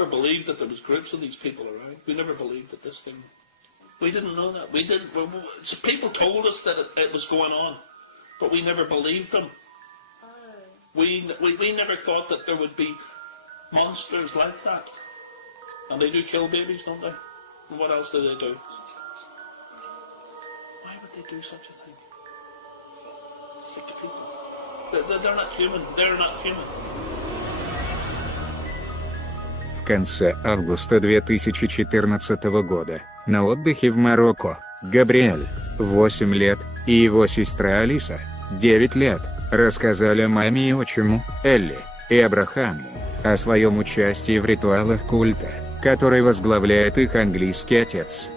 never believed that there was groups of these people around. We never believed that this thing. We didn't know that. We didn't. People told us that it was going on, but we never believed them. We never thought that there would be monsters like that. And they do kill babies, don't they? And what else do they do? Why would they do such a thing? Sick people. They're not human. They're not human. В конце августа 2014 года, на отдыхе в Марокко, Габриэль, 8 лет, и его сестра Алиса, 9 лет, рассказали маме и отчиму, Элли, и Абрахаму, о своем участии в ритуалах культа, который возглавляет их английский отец.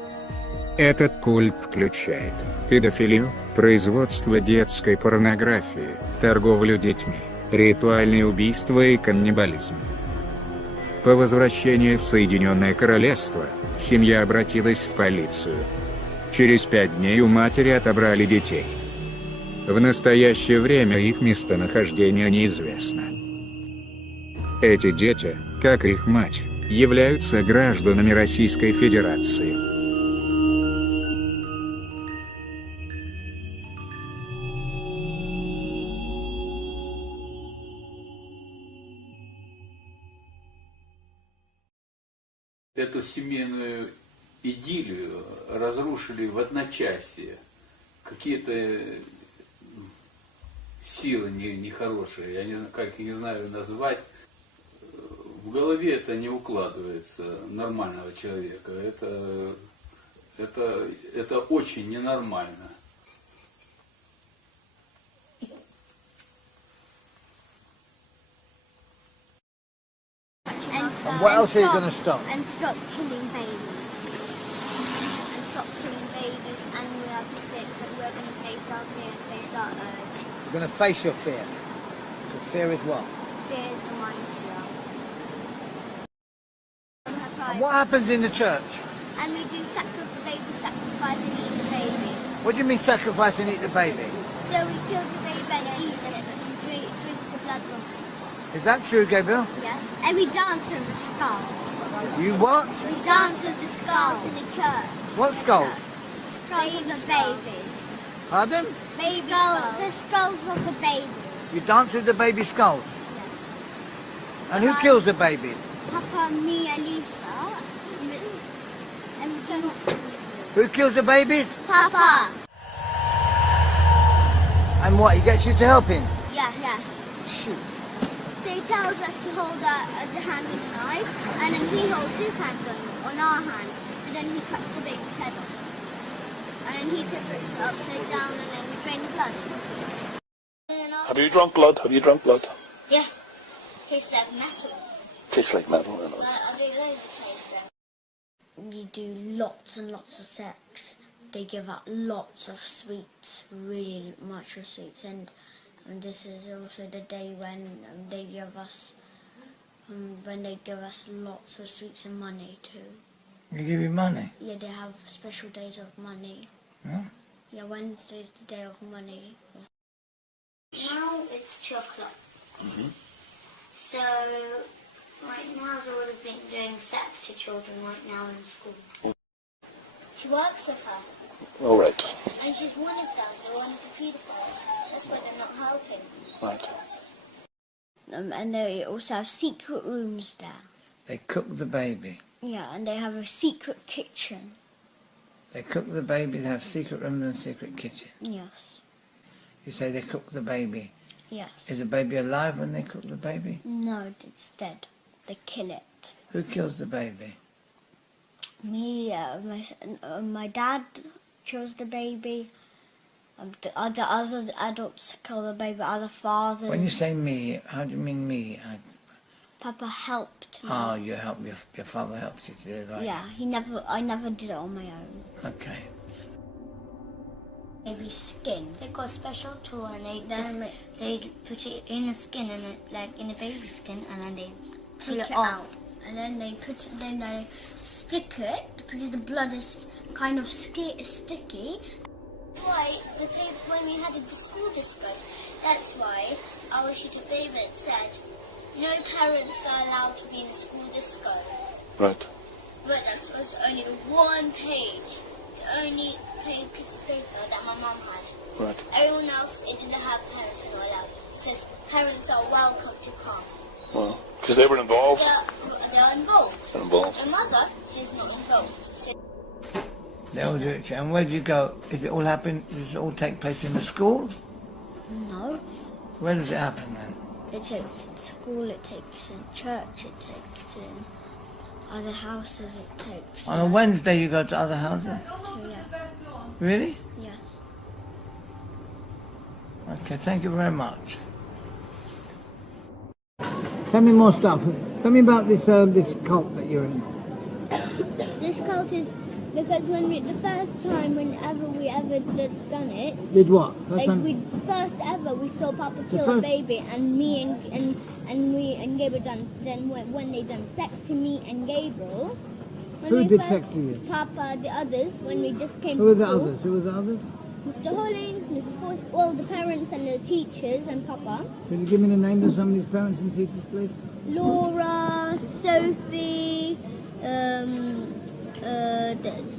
Этот культ включает педофилию, производство детской порнографии, торговлю детьми, ритуальные убийства и каннибализм. По возвращении в Соединенное Королевство, семья обратилась в полицию. Через 5 дней у матери отобрали детей. В настоящее время их местонахождение неизвестно. Эти дети, как и их мать, являются гражданами Российской Федерации. Эту семейную идиллию разрушили в одночасье какие-то силы нехорошие, я не знаю, как их, не знаю назвать. В голове это не укладывается нормального человека. Это очень ненормально. And what else are you going to stop? And stop killing babies. And stop killing babies, and we have to think that we're going to face our fear and face our urge. You're going to face your fear. Because fear is what? Fear is the mind killer. And what happens in the church? And we do baby sacrifice and eat the baby. What do you mean sacrifice and eat the baby? So we kill the baby and eat it and drink the blood from it. Is that true, Gabriel? Yes. And we dance with the skulls. You what? We dance with the skulls in the church. What skulls? Skulls of the baby. Pardon? Baby skulls. The skulls of the baby. You dance with the baby skulls? Yes. And who kills the babies? Papa, me, Elisa. And so Who kills the babies? Papa. And what, he gets you to help him? Yes. Yes. Shoot. So he tells us to hold the hand of the knife, and then he holds his hand on our hand, so then he cuts the baby's head off. And then he puts it upside down, and then we drain the blood. Have you drunk blood? Have you drunk blood? Yeah. Tastes like metal. Tastes like metal, you know. I think loads of taste then. We do lots and lots of sex. They give out lots of sweets, really much of sweets, and this is also the day when they give us lots of sweets and money too. They give you money? Yeah, they have special days of money. Yeah? Yeah, Wednesday's the day of money. Now it's chocolate. Mm-hmm. So right now they would have been doing sex to children right now in school. She works with her. All right. And she's one of them. They're one of the pedophiles. That's why they're not helping. Right. And they also have secret rooms there. They cook the baby. Yeah, and they have a secret kitchen. They cook the baby, they have secret rooms and secret kitchen. Yes. You say they cook the baby. Yes. Is the baby alive when they cook the baby? No, it's dead. They kill it. Who kills the baby? Me, my dad kills the baby. The other adults kill the baby. Other fathers. When you say me, how do you mean me? Papa helped me. Oh, you help your father helped you to do it, right? Yeah, I never did it on my own. Okay. Baby's skin. They got a special tool and they put it in a skin and like in a baby's skin and then they Take it out. And then they stick it because the blood is kind of sticky. Why when we had a school discuss, that's why our shooter David said no parents are allowed to be in a school disco. Right. But that was only one page. The only piece of paper that my mum had. Right. Everyone else, it didn't have parents who are allowed. It says parents are welcome to come. Well, because they were involved. They're involved. They're involved. My mother, she's not involved. They all do it. And where do you go? Is it all happen? Does it all take place in the school? No. Where does it happen then? It takes in school, it takes in church, it takes in other houses, it takes On a Wednesday you go to other houses? yeah. Really? Yes. Okay, thank you very much. Tell me more stuff. Tell me about this cult that you're in. This cult is because the first time whenever we ever done it. Did what? First ever we saw Papa kill a baby, and me and Gabriel done. Then when they done sex to me and Gabriel. Who did sex to you? Papa, the others. When we just came Who to were the school. others? Who were the others? Mr. Hollings, Mr. Force, all the parents and the teachers and Papa. Can you give me the names of some of these parents and teachers, please? Laura, Sophie,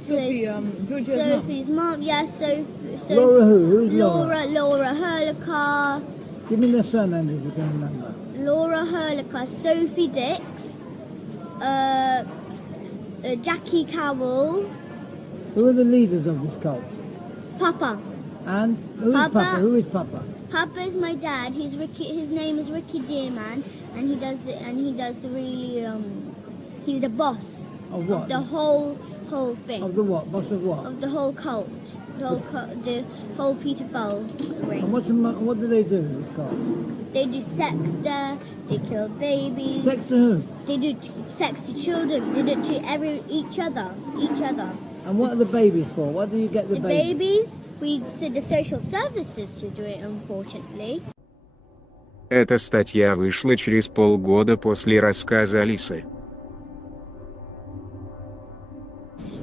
Sophie's mom, yes, Sophie. Laura who? Who's Laura? Laura Herlicker, Give me their surnames if you can remember. Laura Herlicker, Sophie Dix, Jackie Cowell, Who are the leaders of this cult? Papa. And who is Papa. Papa? Who is Papa? Papa is my dad. He's Ricky. His name is Ricky Dearman, and he does really. He's the boss Of what? of the whole thing. Of the what? Boss of what? Of the whole cult. The whole Peter Fowl And ring. what do they do in this cult? They do sex there. They kill babies. Sex to whom? They do sex to children. They do it to each other. And what are the babies for? What do you get the The babies? babies, we send the social services to do it, unfortunately. Эта статья вышла через полгода после рассказа Алисы.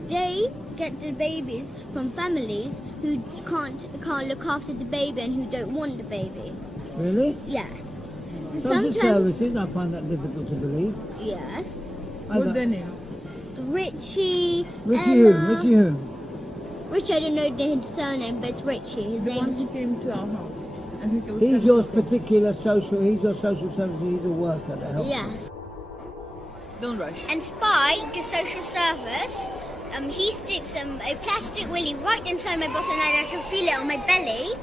They get the babies from families who can't look after the baby and who don't want the baby. Really? Yes. Social services, I find that difficult to believe. Yes. What's their name? Richie. Richie Emma. whom? Richie whom? Richie, I don't know his surname, but it's Richie. His The name one is. who came to our house. And who was He's your particular social, he's your social services, he's a worker that helps. Yes. Don't rush. And Spike, the social service, he sticks a plastic willy right inside my bottom and I can feel it on my belly.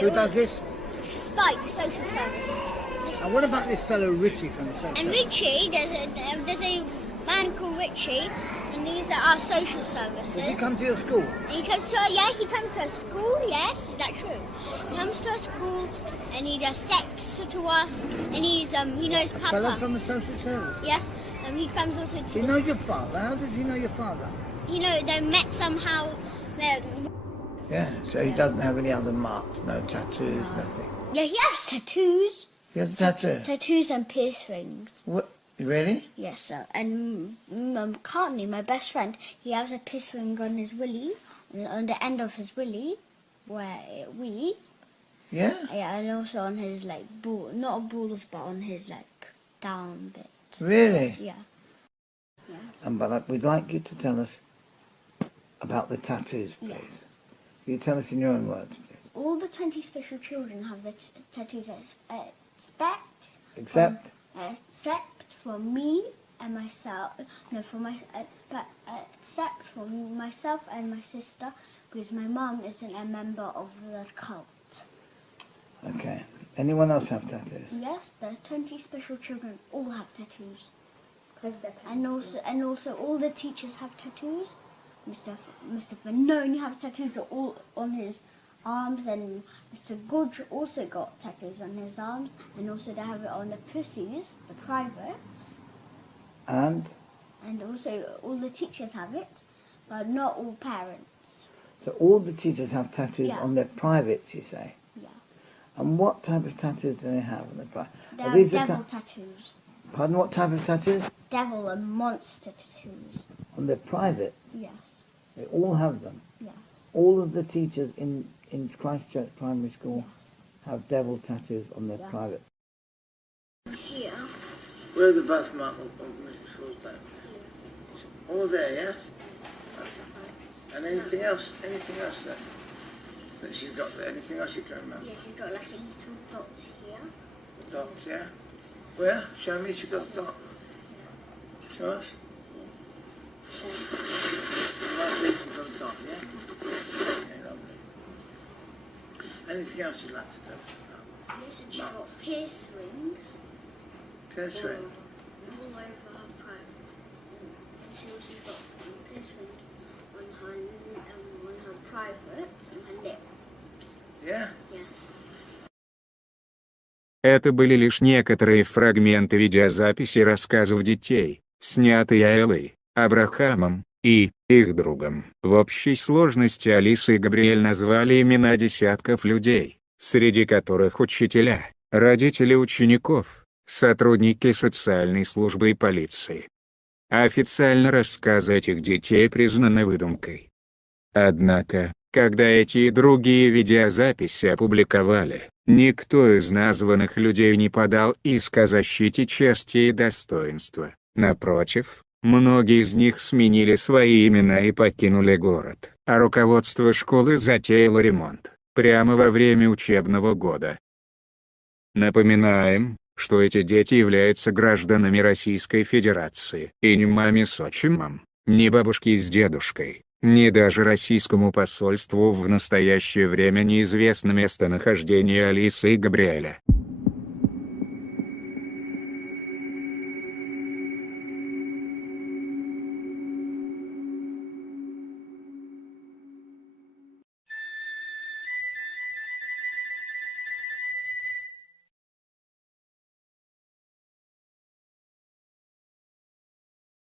Who does this? Spike, the social service. And what about this fellow Richie from the social And Richie, there's a man called Richie, and these are our social services. Does he come to your school? And he comes to he comes to our school. Yes, that's true. He comes to our school and he does sex to us, and he knows Papa. Fellow from the social service? Yes, he comes also to. He knows your father. How does he know your father? They met somehow. Yeah, so he doesn't have any other marks, no tattoos, nothing. Yeah, he has tattoos. He has a tattoo? Tattoos and piercings. What? Really? Yes, sir. And currently, my best friend, he has a piercing on his willy, on the end of his willy, where it weeds. Yeah? Yeah, and also on his, ball, not balls, but on his, down bit. Really? Yeah. But we'd like you to tell us about the tattoos, please. Yeah. You tell us in your own words, please. All the 20 special children have the tattoos Except? Except for me and myself. No, except for myself and my sister, because my mum isn't a member of the cult. Okay. Anyone else have tattoos? Yes, the 20 special children all have tattoos. And also all the teachers have tattoos. Mr. Vanoni has tattoos all on his arms, and Mr. Godge also got tattoos on his arms, and also they have it on the pussies, the privates. And also all the teachers have it, but not all parents. so all the teachers have tattoos Yeah. on their privates, you say? Yeah. And what type of tattoos do they have on their private? They have devil tattoos. Pardon, what type of tattoos? Devil and monster tattoos. On their private? Yes. They all have them? Yes. All of the teachers in Christchurch Primary School Yes. have devil tattoos on their Yeah. private? Here, Where's the birthmark of Mrs. Ford's back? All there, yeah? And anything else? Anything else that she's got there? Anything else you can remember? Yeah, she's got like a little dot here. Dots, yeah? Where? Show me, she's got a dot. Show us. Right there, she's got a dot, yeah? Okay, lovely. Anything else you'd like to tell us about? Yes, and she's got pierce rings. Pierce ring? All over her privates. And she also got pierce rings on her private and her lips. Yeah? Yes. Это были лишь некоторые фрагменты видеозаписи рассказов детей, снятые Эллой, Абрахамом и их другом. В общей сложности Алиса и Габриэль назвали имена десятков людей, среди которых учителя, родители учеников, сотрудники социальной службы и полиции. Официально рассказы этих детей признаны выдумкой. Однако, когда эти и другие видеозаписи опубликовали, никто из названных людей не подал иск о защите чести и достоинства. Напротив, многие из них сменили свои имена и покинули город, а руководство школы затеяло ремонт прямо во время учебного года. Напоминаем, что эти дети являются гражданами Российской Федерации, и ни маме с отчимом, ни бабушке с дедушкой, ни даже российскому посольству в настоящее время неизвестно местонахождение Алисы и Габриэля.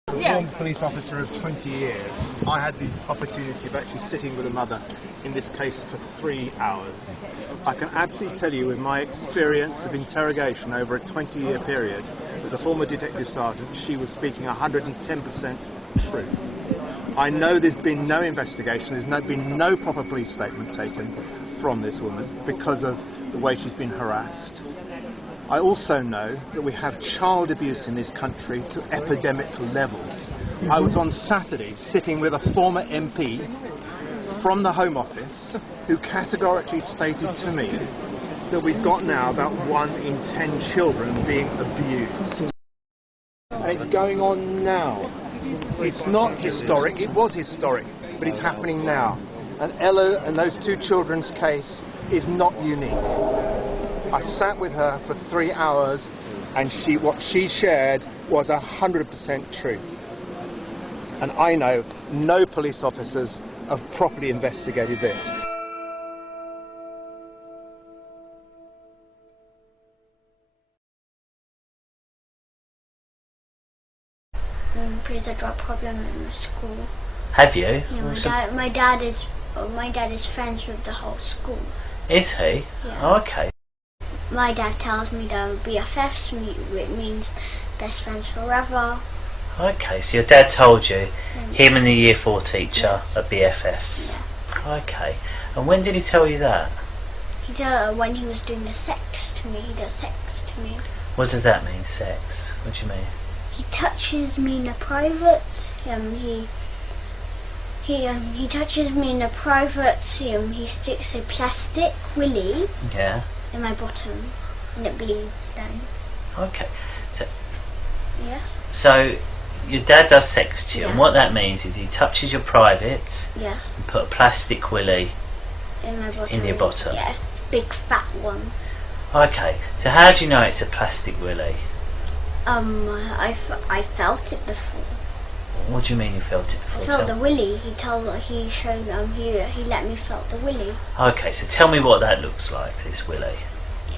Former police officer of 20 years, I had the opportunity of actually sitting with a mother in this case for 3 hours. I can absolutely tell you with my experience of interrogation over a 20-year period as a former detective sergeant, she was speaking 110% truth. I know there's been no investigation, there's been no proper police statement taken from this woman because of the way she's been harassed. I also know that we have child abuse in this country to epidemic levels. I was on Saturday sitting with a former MP from the Home Office who categorically stated to me that we've got now about 1 in 10 children being abused. And it's going on now. It's not historic, it was historic, but it's happening now. And Ella and those 2 children's case is not unique. I sat with her for 3 hours and what she shared was 100% truth. And I know no police officers have properly investigated this. Because I got a problem in the school. Have you? Yeah, my dad is friends with the whole school. Is he? Yeah. Oh, okay. My dad tells me that BFFs means best friends forever. Okay, so your dad told you him and the Year 4 teacher are BFFs. Yeah. Okay, and when did he tell you that? He told when he was doing the sex to me. He does sex to me. What does that mean, sex? What do you mean? He touches me in the private. He touches me in the private. He sticks a plastic willy. Yeah. In my bottom, and it bleeds down. Okay. So. Yes. So, your dad does sex to you, Yes. and what that means is he touches your privates. Yes. And put a plastic willy in my bottom. In your bottom. Yeah, a big fat one. Okay. So how do you know it's a plastic willy? I felt it before. What do you mean you felt it before? I felt the willy. He let me felt the willy. Okay, so tell me what that looks like, this willy.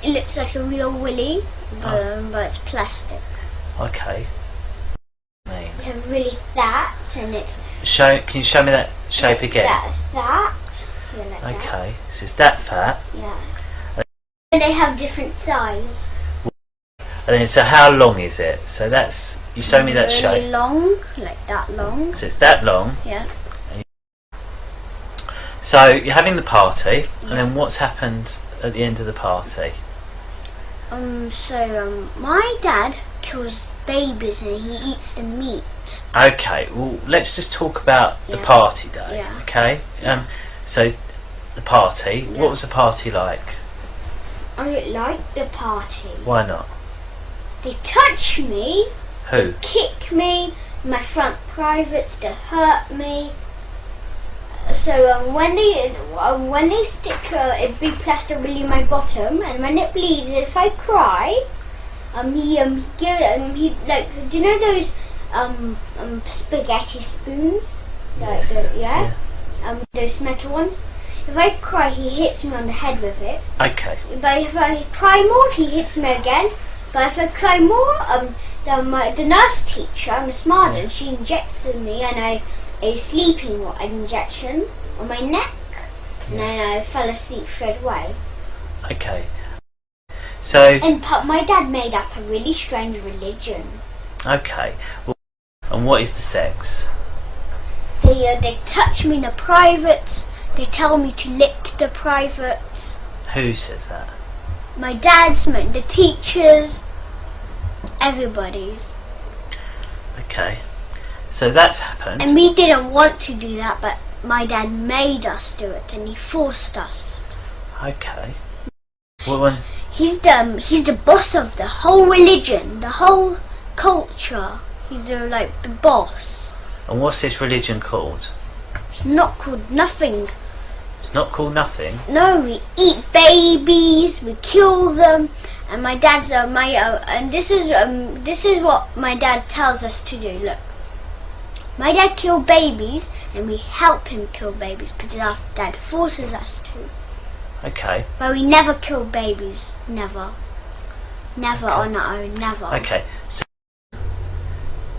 It looks like a real willy, but it's plastic. Okay. It's really that, and it's... Can you show me that shape again? That. Yeah, like okay, so it's that fat. Yeah. And they have different size. And then, so how long is it? So that's... You show me that shape. Really long, like that long. So it's that long. Yeah. So you're having the party, and then what's happened at the end of the party? My dad kills babies and he eats the meat. Okay, well, let's just talk about the Yeah. party day. Yeah. Okay. So the party. Yeah. What was the party like? I don't like the party. Why not? They touch me, Who? kick me, my front privates, they hurt me. So when they stick a big plaster really in my bottom, and when it bleeds, if I cry, he like, do you know those spaghetti spoons? Like Yes. those metal ones. If I cry, he hits me on the head with it. Okay. But if I cry more, he hits me again. But if I cry more, the nurse teacher, Miss Marden, she injects me, and a sleeping injection on my neck, and then I fell asleep straight away. Okay. So. And my dad made up a really strange religion. Okay. Well, and what is the sex? They touch me in the privates. They tell me to lick the privates. Who says that? My dad's, the teachers, everybody's. Okay. So that's happened. And we didn't want to do that, but my dad made us do it, and he forced us. Okay. Well, He's the boss of the whole religion, the whole culture. He's the boss. and what's this religion called? It's not called nothing. It's not called nothing. No, we eat babies, we kill them, and my dad's and this is what my dad tells us to do. Look, my dad killed babies, and we help him kill babies because our dad forces us to. Okay. But we never kill babies, never Okay. on our own, never. Okay.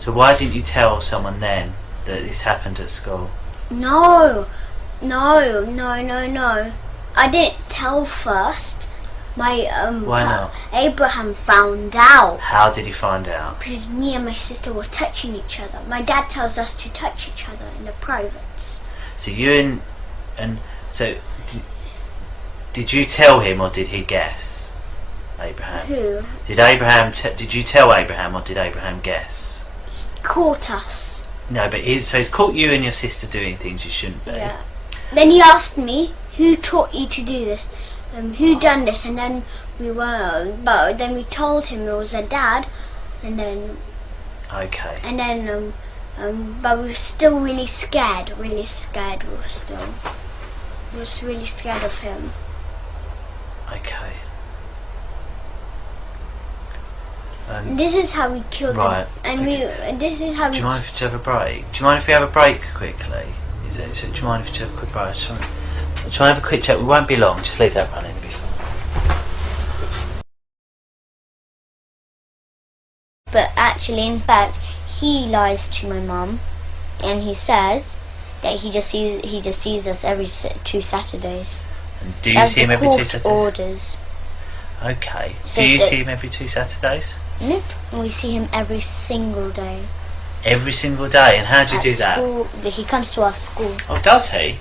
So why didn't you tell someone then that this happened at school? No. I didn't tell first. Why not? Abraham found out. How did he find out? Because me and my sister were touching each other. My dad tells us to touch each other in the privates. So you and so did you tell him or did he guess? Abraham. Who? Did you tell Abraham or did Abraham guess? Caught us. No, but he's caught you and your sister doing things you shouldn't be. Yeah. Then he asked me, who taught you to do this? Who done this? And then but then we told him it was a dad, and then. Okay. And then, but we were still really scared. We was really scared of him. Okay. And this is how we killed Right. him. And Okay. this is how Do we. you mind if you have a break? Do you mind if we have a break quickly? Do you mind if you have a quick break? Try and have a quick chat. We won't be long. Just leave that running. It'll be fine. But actually, in fact, he lies to my mum, and he says that he just sees us every 2 Saturdays. And do you That's see him the every 2 court Saturdays? orders. Okay. So Do you the- see him every 2 Saturdays? Nope. We see him every single day. Every single day. And how do you At do that? school, he comes to our school. Oh, does he?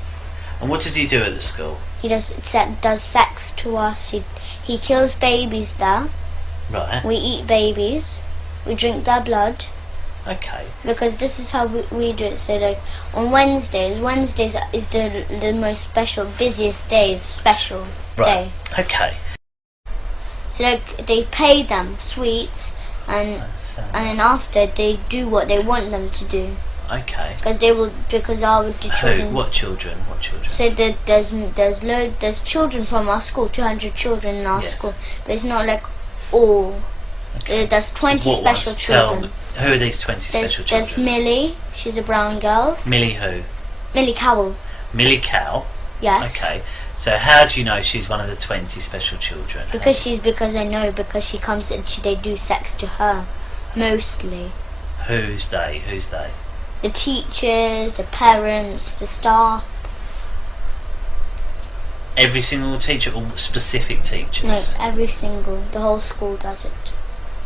And what does he do at the school? He does sex to us. He kills babies there. Right. We eat babies. We drink their blood. Okay. Because this is how we do it. So like on Wednesdays is the most special, busiest day, special Right. day. Okay. So like they pay them sweets, and then after they do what they want them to do. Okay. Because the children. Who? What children? What children? So there's children from our school, 200 children in our Yes. school, but it's not like all. Okay. There's 20 What special ones? Tell children. me, who are these 20 special There's children? Millie, she's a brown girl. Millie who? Millie Cowell, Millie Cow. yes. Okay. So how do you know she's one of the 20 special children? Because I know because she comes and they do sex to her, mostly. Who's they? Who's they? The teachers, the parents, the staff. Every single teacher or specific teachers? No, the whole school does it.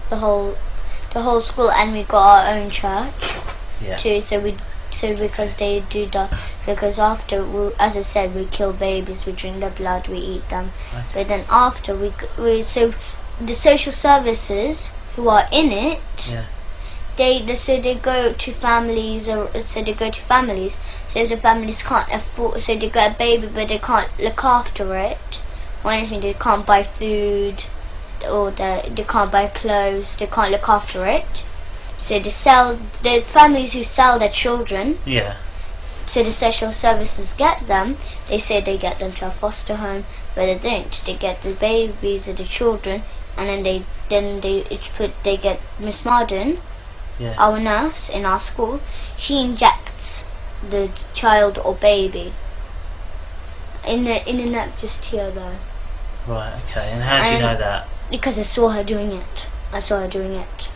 The whole school, and we got our own church Yeah. too. So because they do that, because after as I said, we kill babies, we drink their blood, we eat them. Okay. But then after so the social services who are in it, Yeah. they go to families, or so they go to families. So the families can't afford, so they get a baby, but they can't look after it or anything. They can't buy food, or they can't buy clothes. They can't look after it. So they sell the families who sell their children. Yeah. So the social services get them. They say they get them to a foster home, but they don't. They get the babies or the children, and then they get Miss Marden, Yeah. our nurse in our school. She injects the child or baby in the neck just here though. Right. Okay. And how do you And- know that? Because I saw her doing it.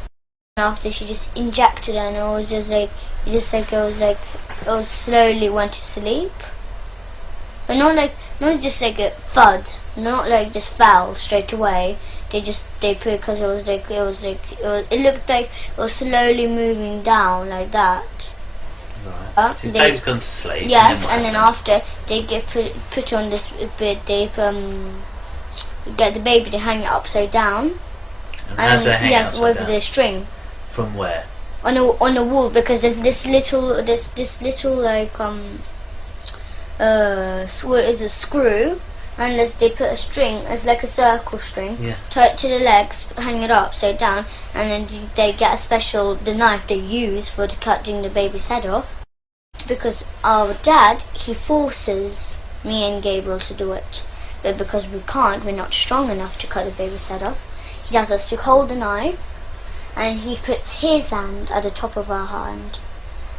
After she just injected her, and it was just like it was slowly went to sleep. But not just like a thud, not like just fell straight away. They put, because it looked like it was slowly moving down like that. Right. So his baby's gone to sleep. Yes, what and then happens? after they get put on this bit, they get the baby, they hang it upside down. And how do they hang it yes, upside with down? the string From where? on the wall, because there's this little like is a screw, and they put a string, it's like a circle string, Yeah. tie it to the legs, hang it upside down, and then they get the knife they use for cutting the baby's head off. Because our dad, he forces me and Gabriel to do it, but because we're not strong enough to cut the baby's head off, he tells us to hold the knife, and he puts his hand at the top of our hand,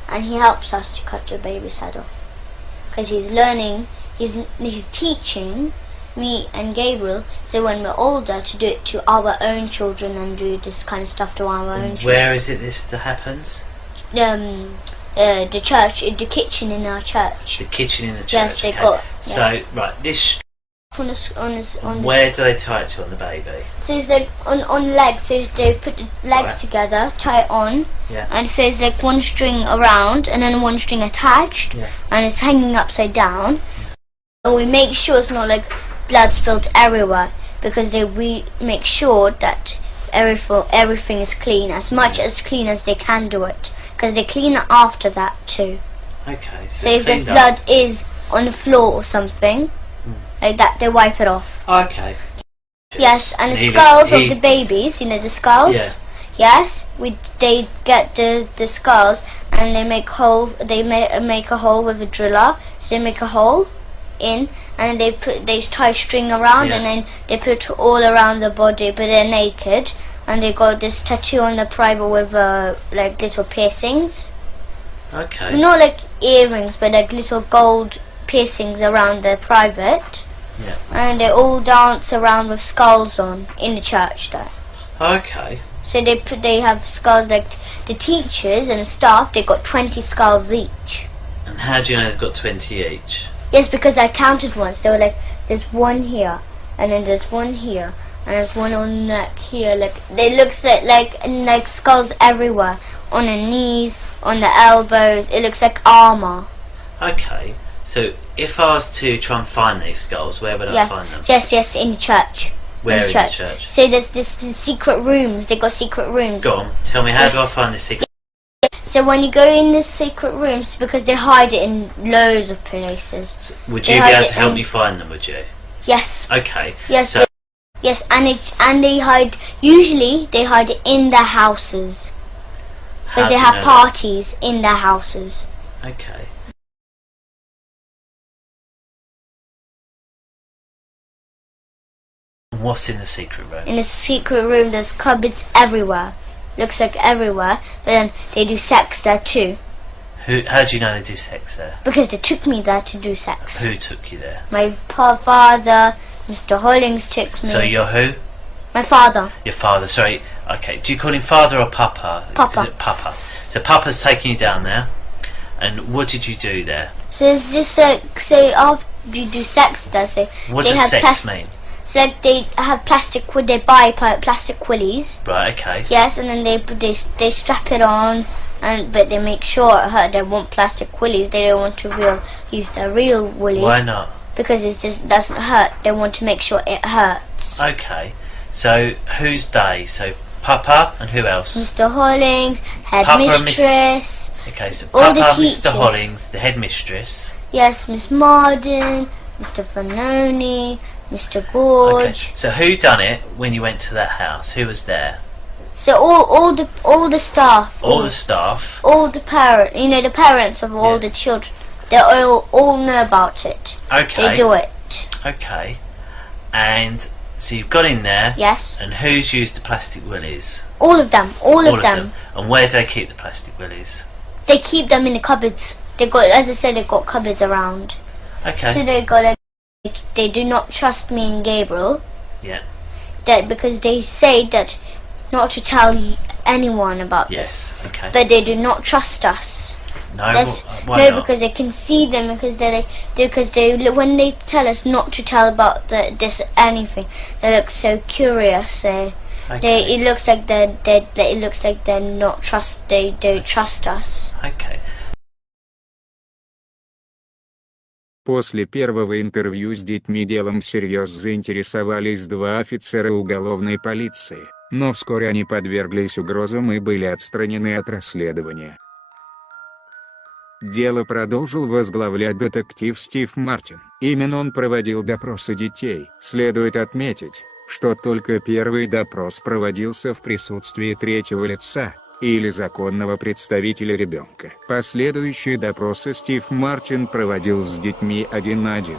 and he helps us to cut the baby's head off. Because he's learning, he's teaching me and Gabriel, so when we're older, to do it to our own children and do this kind of stuff to our own children. Where is it that happens? The church, the kitchen in our church. The kitchen in the church. Yes, they okay. got. So Yes. right, this. On Where do they tie it to on the baby? So it's like on legs, so they put the legs Right. together, tie it on, Yeah. and so it's like one string around and then one string attached, Yeah. and it's hanging upside down. And we make sure it's not like blood spilled everywhere, because we make sure that everything is clean, as much as clean as they can do it, because they clean it after that too. Okay. So if there's cleaned up. blood is on the floor or something, like that, they wipe it off. Okay. Yes, and the He- skulls he- of the babies, you know the skulls? Yeah. Yes, they get the skulls, and they make make a hole with a driller. So they make a hole in, and they tie string around, Yeah. and then they put it all around the body, but they're naked, and they got this tattoo on the private with like little piercings. Okay. Not like earrings, but like little gold piercings around the private. Yeah. And they all dance around with skulls on in the church there. Okay. So they have skulls, like the teachers and the staff, they got 20 skulls each. And how do you know they've got 20 each? Yes, because I counted once. They were like, there's one here, and then there's one here, and there's one on the neck here. Like they looks like skulls everywhere, on the knees, on the elbows. It looks like armor. Okay. So if I was to try and find these skulls, where would I find them? Yes, in the church. Where in in the the church? church? So there's this secret rooms. They got secret rooms. Go on. Tell me, how Yes. do I find this secret? So when you go in the secret rooms, because they hide it in loads of places. Would They you be hide able it to help in- me find them? Would you? Yes. Okay. Yes. So Yes, and they hide. Usually they hide it in their houses, how because do they you have know that? parties in their houses. Okay. And what's in the secret room? In the secret room, there's cupboards everywhere. Looks like everywhere, but then they do sex there too. How do you know they do sex there? Because they took me there to do sex. Who took you there? My father, Mr. Hollings took me. So you're who? My father. Your father. Sorry. Okay. Do you call him father or papa? Papa. Is it papa. So papa's taking you down there. And what did you do there? So it's just like, so after you do sex there, so What they does have sex mean? So like they have they buy plastic willies. Right. Okay. Yes, and then they strap it on, but they make sure it hurt. They want plastic willies. They don't want to use their real willies. Why not? Because it just doesn't hurt. They want to make sure it hurts. Okay. So who's they? So Papa and who else? Mr. Hollings, Papa and headmistress, Okay, so all the Papa, teachers. Mr. Hollings, the headmistress. Yes, Miss Marden, Mr. Fanoni, Mr. Okay, Gorge. so who done it when you went to that house? Who was there? So all the staff, All the staff. all the the parents of all Yeah. the children, they all know about it. Okay. They do it. Okay. And so you've got in there. Yes. And who's used the plastic willies? All of them. All of them. And where do they keep the plastic willies? They keep them in the cupboards. They got, as I said, they got cupboards around. Okay. So they got. They do not trust me and Gabriel. Yeah. That because they say that not to tell anyone about Yes. this. Okay. But they do not trust us. No. Why No, not? because they can see them because they when they tell us not to tell about this anything, they look so curious. It looks like they're not trust. They don't trust us. Okay. После первого интервью с детьми делом всерьез заинтересовались два офицера уголовной полиции, но вскоре они подверглись угрозам и были отстранены от расследования. Дело продолжил возглавлять детектив Стив Мартин. Именно он проводил допросы детей. Следует отметить, что только первый допрос проводился в присутствии третьего лица, или законного представителя ребенка. Последующие допросы Стив Мартин проводил с детьми один на один.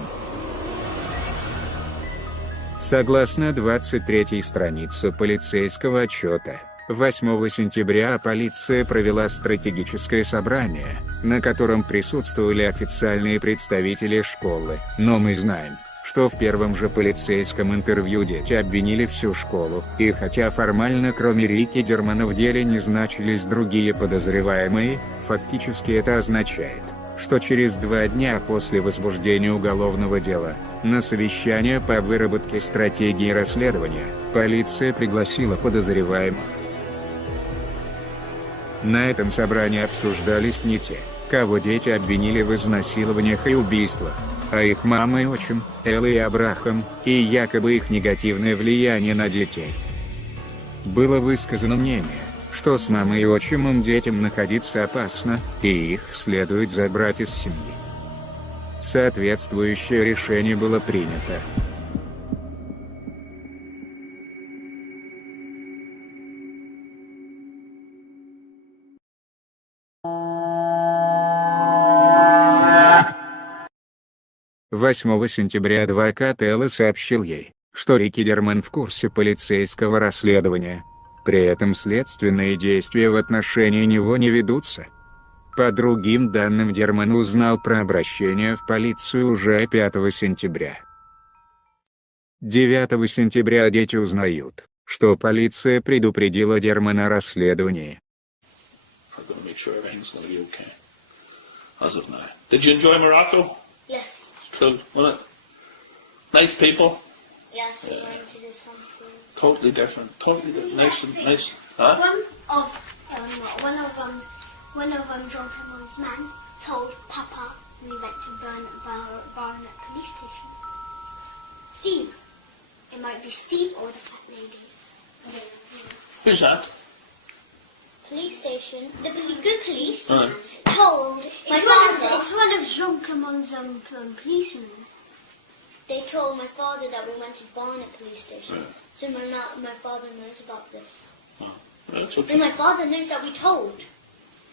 Согласно 23-й странице полицейского отчета, 8 сентября полиция провела стратегическое собрание, на котором присутствовали официальные представители школы, но мы знаем, что в первом же полицейском интервью дети обвинили всю школу, и хотя формально кроме Рики Дермана в деле не значились другие подозреваемые, фактически это означает, что через 2 дня после возбуждения уголовного дела, на совещание по выработке стратегии расследования, полиция пригласила подозреваемых. На этом собрании обсуждались не те, кого дети обвинили в изнасилованиях и убийствах, а их мама и отчим, Элла и Абрахам, и якобы их негативное влияние на детей. Было высказано мнение, что с мамой и отчимом детям находиться опасно, и их следует забрать из семьи. Соответствующее решение было принято. «8 сентября адвокат Эллы сообщил ей, что Рики Дерман в курсе полицейского расследования. При этом следственные действия в отношении него не ведутся. По другим данным, Дерман узнал про обращение в полицию уже 5 сентября. 9 сентября дети узнают, что полиция предупредила Дермана о расследовании. Did you enjoy Morocco? Yes. Cool, wasn't it? Nice people. Yes, we went to this country. Totally different. Nice and nice. Huh? One of John men told Papa we went to Barnet police station. Steve. It might be Steve or the fat lady. Who's that? Police station. The good police Right. told my father. It's one of Jean Clement's policemen. They told my father that we went to Barnet police station. Right. So my father knows about this. Oh, that's okay. And my father knows that we told.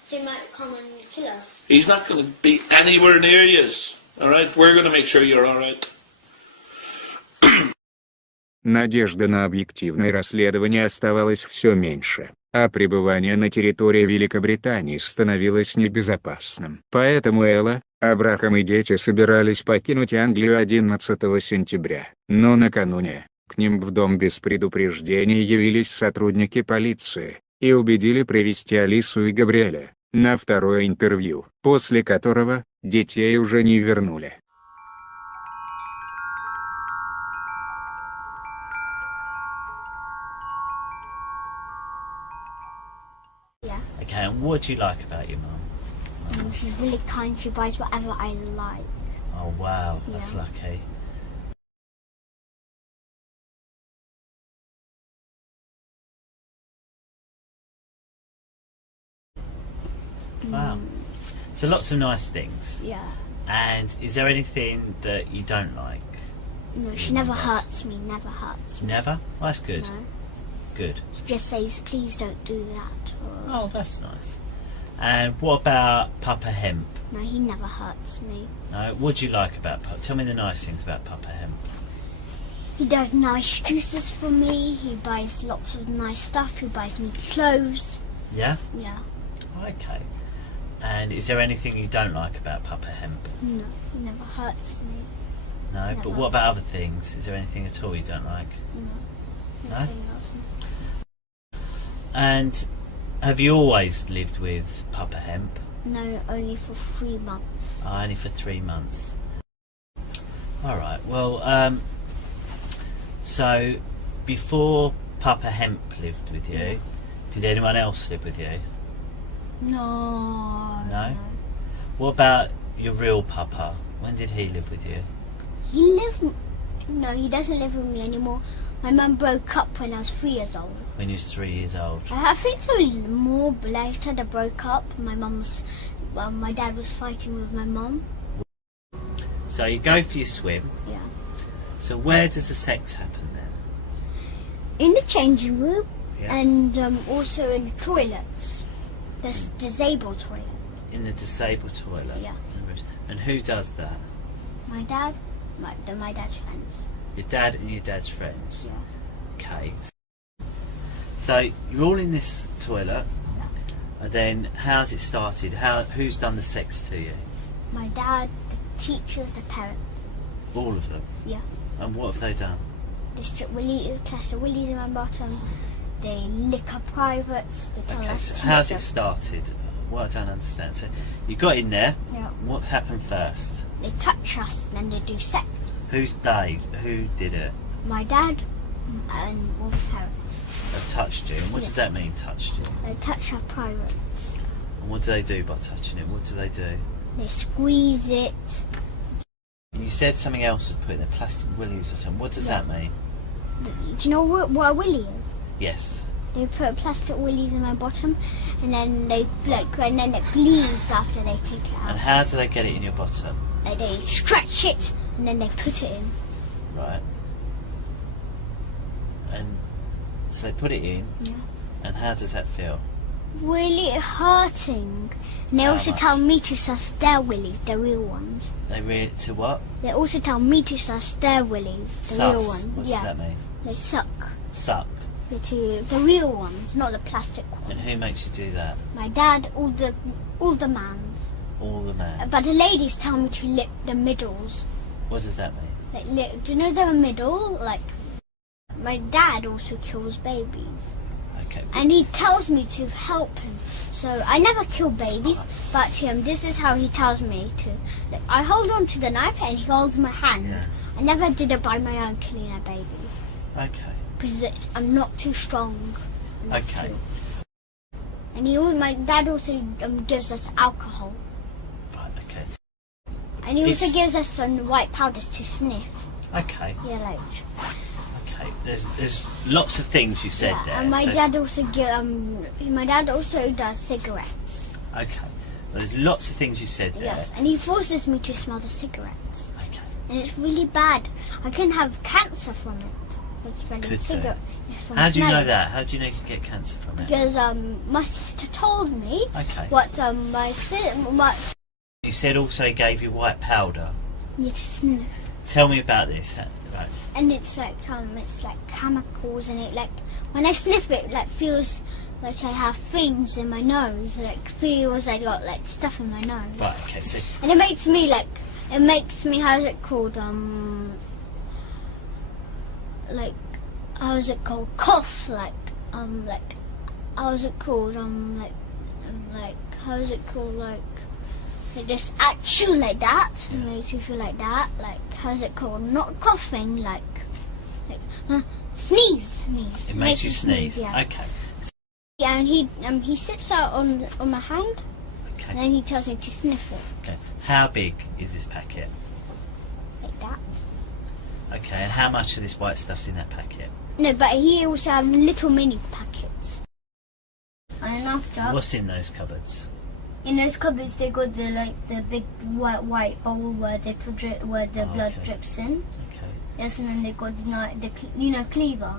So he might come and kill us. He's not going to be anywhere near you. Alright? We're going to make sure you're alright. Надежда на объективное расследование оставалась все меньше, а пребывание на территории Великобритании становилось небезопасным. Поэтому Элла, Абрахам и дети собирались покинуть Англию 11 сентября. Но накануне, к ним в дом без предупреждения явились сотрудники полиции и убедили привести Алису и Габриэля на второе интервью, после которого детей уже не вернули. Okay, and what do you like about your mum? She's really kind. She buys whatever I like. Oh wow, that's Yeah. lucky. Wow. So lots of nice things. Yeah. And is there anything that you don't like? No, she never hurts me. Never hurts me. Never? Well, that's good. No. Good. She just says, please don't do that. Or, Oh, that's nice. And what about Papa Hemp? no, he never hurts me. No, what do you like about Papa? Tell me the nice things about Papa Hemp. He does nice juices for me. He buys lots of nice stuff. He buys me clothes. Yeah? Yeah. Okay. And is there anything you don't like about Papa Hemp? No, he never hurts me. No, Never. but what about other things? Is there anything at all you don't like? No. No? Nothing else. And have you always lived with Papa Hemp? No, only for 3 months. Oh, only for 3 months. Alright, well, so before Papa Hemp lived with you, did anyone else live with you? No. No? What about your real Papa? When did he live with you? No, he doesn't live with me anymore. My mum broke up when I was 3 years old. When you was 3 years old? I think it was more later they broke up. My dad was fighting with my mum. So you go for your swim. Yeah. So where does the sex happen then? In the changing room, Yeah. and also in the toilets. The disabled toilet. In the disabled toilet? Yeah. And who does that? My dad, my dad's friends. Your dad and your dad's friends? Yeah. Okay. So you're all in this toilet, and then how's it started? Who's done the sex to you? My dad, the teachers, the parents. All of them? Yeah. And what have they done? They strip plaster willies in my bottom. They lick up privates. They tell Okay, us so to how's make it started? What I don't understand. So you got in there. Yeah. What happened first? They touch us, then they do sex. Who's they? Who did it? My dad and all the parents. They touched you. And what does that mean, touched you? They touch our privates. And what do they do by touching it? What do they do? They squeeze it. You said something else of putting the plastic willies or something. What does that mean? Do you know what a willy is? Yes. They put plastic willies in my bottom, and then they and then it bleeds after they take it And out. how do they get it in your bottom? They stretch it, and then they put it in. Right. And so they put it in. Yeah. And how does that feel? Really hurting. And they How also much? tell me to suss their willies, the real ones. They to what? They also tell me to suss their willies, the Suss. real ones. What does Yeah. that mean? They suck. Suck. The real ones, not the plastic ones. And who makes you do that? My dad, all the mans. All the man. But the ladies tell me to lick the middles. What does that mean? Like, do you know the middle? Like, my dad also kills babies. Okay. And he tells me to help him. So I never kill babies, but this is how he tells me to. Like, I hold on to the knife and he holds my hand. Yeah. I never did it by my own killing a baby. Okay. Because I'm not too strong enough Okay. to. And my dad also gives us alcohol. Right, okay. And he also It's- gives us some white powders to sniff. Okay. Yeah, like. Okay. There's lots of things you said Yeah, there. and my so- dad also does cigarettes. Okay. Well, there's lots of things you said there. Yes, and he forces me to smell the cigarettes. Okay. And it's really bad. I can have cancer from it. For smelling Could do. cigarettes. From How do you know smelling. that? How do you know you can get cancer from it? Because my sister told me Okay. what You said also he gave you white powder. you to sniff. Tell me about this. Right. And it's like chemicals, and it like when I sniff it, like feels like I have things in my nose. Like feels I got like stuff in my nose. Right. Okay. So And it makes me how's it called how's it called cough how's it called how's it called like just at you like that. It makes you feel like that. Like how's it called? Not coughing, like sneeze. it makes you sneeze. Yeah. Okay. Yeah, and he sits out on my hand, Okay. and then he tells me to sniff it Okay. How big is this packet? like that. Okay. And how much of this white stuff's in that packet? No, but he also have little mini packets. And after What's in those cupboards? In those cupboards, they got the big white bowl where the blood okay. drips in. Okay. Yes, and then they got the cleaver,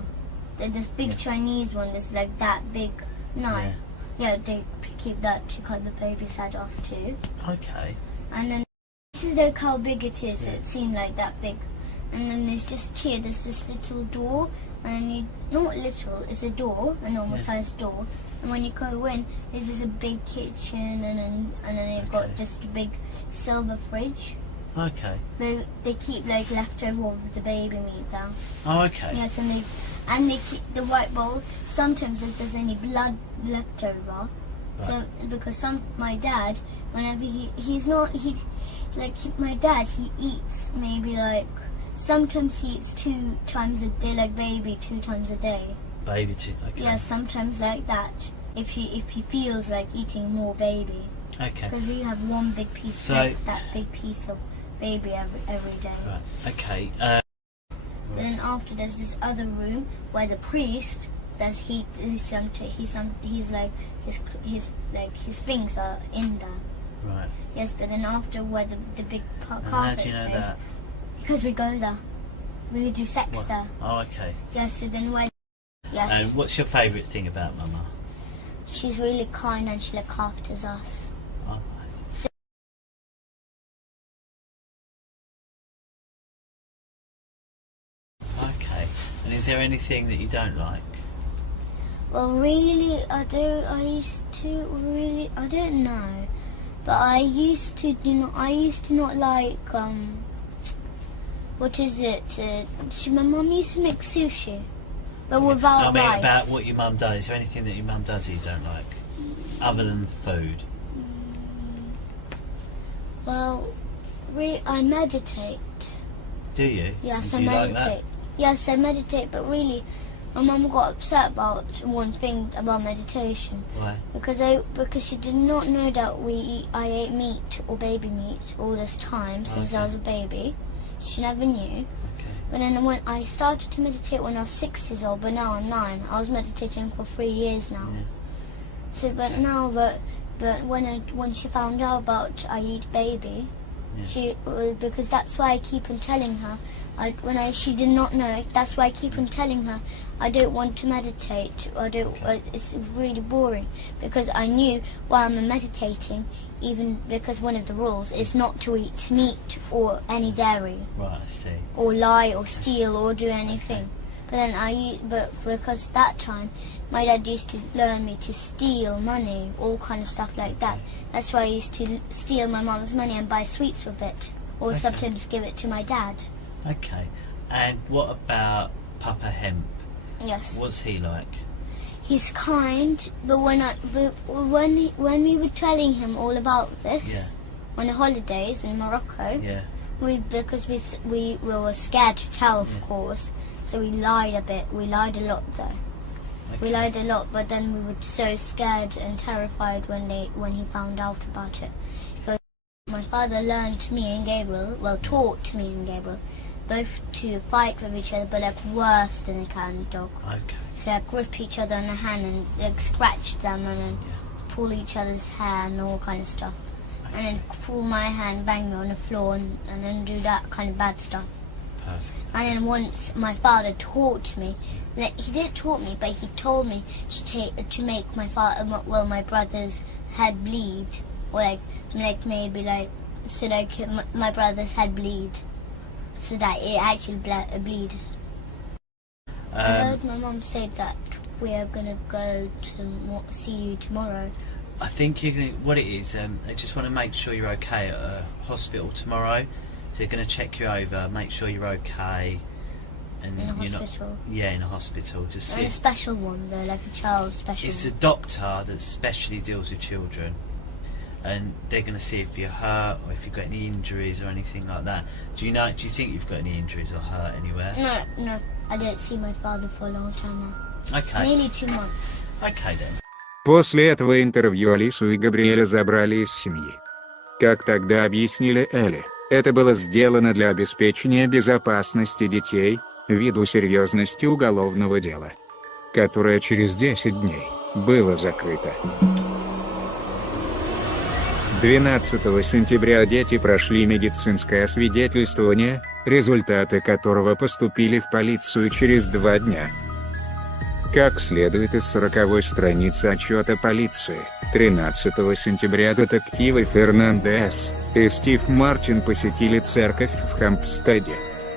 this big Chinese one that's like that big knife. Yeah, they keep that to cut the baby's head off too. Okay. And then this is like how big it is. It seemed like that big. And then there's just here. There's this little door, and then not little. It's a door, a normal sized door. And when you go in, there's just a big kitchen, and then you've got just a big silver fridge. Okay. They keep like leftover of the baby meat there. Oh, okay. Yes, and they keep the white bowl. Sometimes if there's any blood left over, so because my dad, whenever my dad eats maybe like sometimes he eats 2 times a day, like baby 2 times a day. Baby too. Okay. Yeah, sometimes like that. If he feels like eating more baby. Okay. Because we have one big piece, like that big piece of baby every day. Right. Okay. Then after there's this other room where the priest his things are in there. Right. Yes, but then after where the big carpet how do you know place, that? because we go there, we do sex there. Oh, okay. Yes, so then where? Yes. And what's your favourite thing about Mama? She's really kind and she looks after us. Oh, nice. Okay. And is there anything that you don't like? Well, really, I don't know. But I used to not like, what is it? My mum used to make sushi, but without I mean, rice. about what your mum does. Is there anything that your mum does that you don't like? Other than food? Well, I meditate. Do you? Yes, And do I you meditate. like that? Yes, I meditate, but really, my mum got upset about one thing about meditation. Why? Because she did not know that I ate meat or baby meat all this time since I was a baby. She never knew. Okay. But then when I started to meditate when I was 6 years old, but now I'm 9. I was meditating for 3 years now. Yeah. So, but now, but when she found out about I eat baby, because that's why I keep on telling her. She did not know. That's why I keep on telling her I don't want to meditate. It's really boring because I knew while I'm meditating, even because one of the rules is not to eat meat or any dairy. Right, I see. Or lie or steal or do anything. But then but because that time my dad used to learn me to steal money, all kind of stuff like that. That's why I used to steal my mum's money and buy sweets with it, or sometimes give it to my dad. Okay. And what about Papa Hemp? Yes. What's he like? He's kind, but when we were telling him all about this on the holidays in Morocco, because we were scared to tell, of course, so we lied a bit. We lied a lot though. Okay. We lied a lot, but then we were so scared and terrified when he found out about it. Because my father taught me and Gabriel, both to fight with each other, but like worse than a cat and a dog. Okay. So like grip each other in the hand and like scratch them and then pull each other's hair and all kind of stuff. Okay. And then pull my hand, bang me on the floor and then do that kind of bad stuff. Perfect. And then once my father taught me, like he didn't taught me, but he told me to make my brother's head bleed, or my brother's head bleed, so that it actually bleed. I heard my mum say that we are gonna go to see you tomorrow. I think what it is, I just want to make sure you're okay at a hospital tomorrow. So they're going to check you over, make sure you're okay. And in a hospital? In a hospital. Just in a special one though, like a child special It's one. a doctor that specially deals with children. And they're going to see if you're hurt or if you've got any injuries or anything like that. Do you think you've got any injuries or hurt anywhere? No. I didn't see my father for a long time now. Okay. Nearly 2 months. Okay then. После этого интервью Алису и Габриэля забрали из семьи. Как тогда объяснили Элли, это было сделано для обеспечения безопасности детей, ввиду серьезности уголовного дела, которое через 10 дней было закрыто. 12 сентября дети прошли медицинское освидетельствование, результаты которого поступили в полицию через 2 дня. Как следует из 40-й страницы отчета полиции, 13 сентября детективы Фернандес и Стив Мартин посетили церковь в Хампстеде.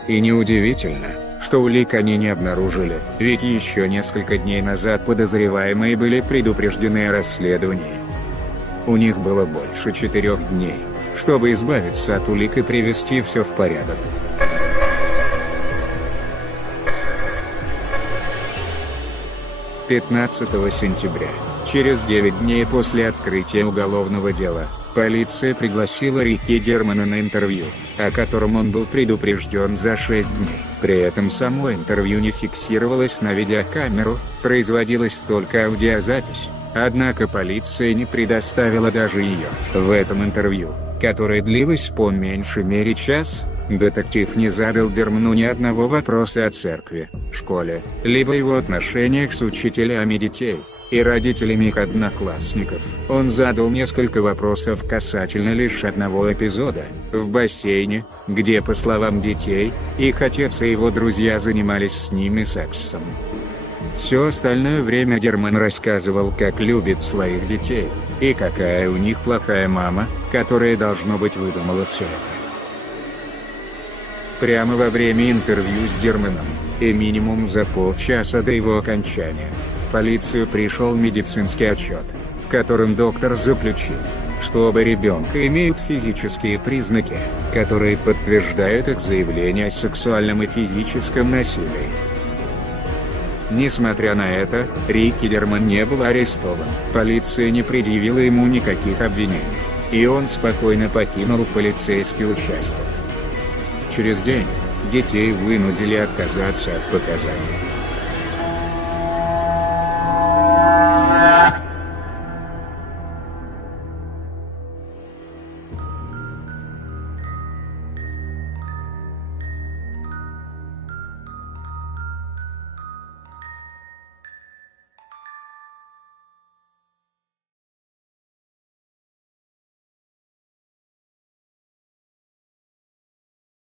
И неудивительно, что улик они не обнаружили, ведь еще несколько дней назад подозреваемые были предупреждены о расследовании. У них было больше 4 дней, чтобы избавиться от улик и привести все в порядок. – 15 сентября, через 9 дней после открытия уголовного дела, полиция пригласила Рики Дермана на интервью, о котором он был предупрежден за 6 дней. При этом само интервью не фиксировалось на видеокамеру, производилась только аудиозапись, однако полиция не предоставила даже ее. В этом интервью, которое длилось по меньшей мере час, детектив не задал Дерману ни одного вопроса о церкви, школе, либо его отношениях с учителями детей и родителями их одноклассников. Он задал несколько вопросов касательно лишь одного эпизода, в бассейне, где, по словам детей, их отец и его друзья занимались с ними сексом. Все остальное время Дерман рассказывал, как любит своих детей, и какая у них плохая мама, которая, должно быть, выдумала все это. Прямо во время интервью с Дерманом, и минимум за полчаса до его окончания, в полицию пришел медицинский отчет, в котором доктор заключил, что оба ребенка имеют физические признаки, которые подтверждают их заявление о сексуальном и физическом насилии. Несмотря на это, Рики Дерман не был арестован, полиция не предъявила ему никаких обвинений, и он спокойно покинул полицейский участок. Через день детей вынудили отказаться от показаний.